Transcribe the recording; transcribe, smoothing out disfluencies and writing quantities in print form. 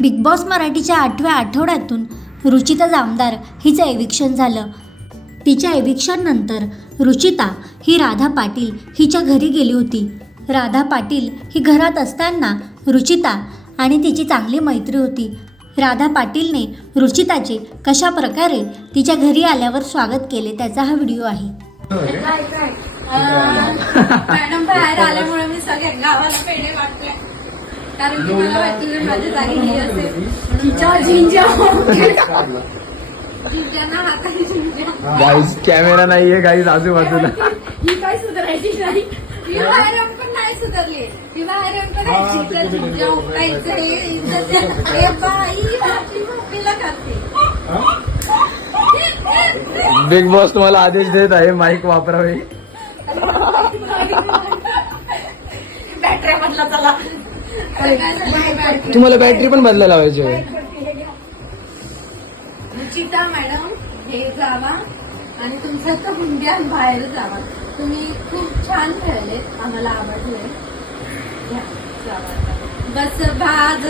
Big boss मराठीच्या 8व्या आठवड्यातून रुचिता जामदार हिचं एविक्शन झालं. तिच्या एविक्शननंतर रुचिता ही राधा पाटील हिच्या घरी गेली होती. राधा पाटील ही घरात असताना रुचिता आणि तिची चांगली मैत्री होती. राधा पाटीलने रुचिताचे कशा प्रकारे तिच्या घरी आल्यावर स्वागत केले त्याचा हा व्हिडिओ आहे. मॅडम बाहेर आल्यामुळे मी सगळ्या गावाला पेढे वाटते, कारण की मला वाटलं माझी जागी ही असेल. झिंज्यांना हाताने झिंज्या. गाईज कॅमेरा नाहीये गाईज आजूबाजूला. ही काय सुधारायची नाही. ही बाहेर येऊन पण नाही सुधारली. ही बाहेर येऊन पण झिंज्या उठायचं हे बाई आपली मम्मीला करते. बिग बॉस तुम्हाला आदेश देत आहे माईक वापरावे. बॅटऱ्या बदला चला. तुम्हाला बॅटरी पण बदलायला लावायची आहे. रुचिता मॅडम हे जावा आणि तुमचं तर हुंड्या बाहेर जावा. तुम्ही खूप छान खेळले, आम्हाला आवडले. बस भाज